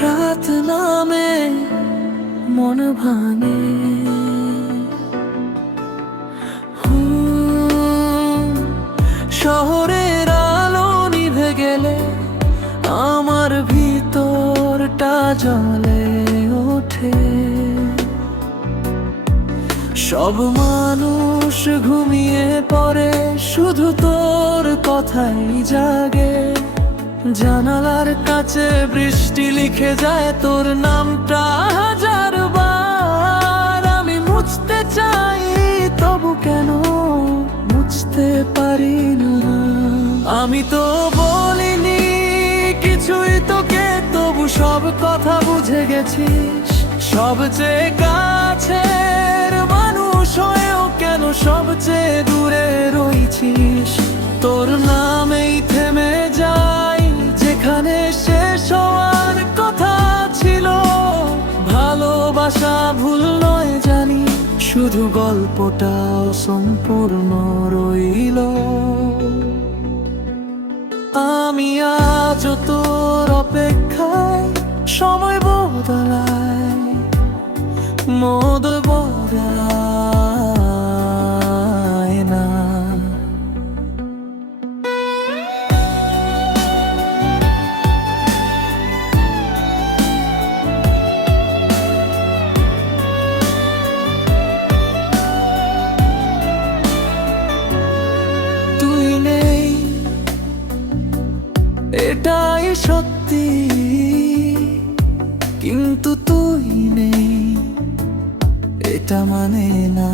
রাত নামে মন ভাঙে, শহরের আলো নিভে গেলে আমার ভিতরটা জ্বলে ওঠে। সব মানুষ ঘুমিয়ে পড়ে, শুধু তোর কথাই জাগে। জানালার কাছে বৃষ্টি লিখে যায় তোর নামটা হাজার বার। আমি মুছতে চাই তবু কেন মুছতে পারি না। আমি তো বলিনি কিছুই তোকে, তবু সব কথা বুঝে গেছিস। সবচেয়ে কাছের মানুষ হয়েও কেন সবচেয়ে দূরে রয়েছিস। তোর নামেই থেমে যাই যেখানে শেষ হওয়ার কথা ছিল। ভালোবাসা ভুল নয় জানি, শুধু গল্পটা সম্পূর্ণ রইল। আমি আজ তোর অপেক্ষায়, সময় বদলায় মদ বদলায় না। তুই নেই এটাই সত্যি, কিন্তু তুই নেই এটা মানে না।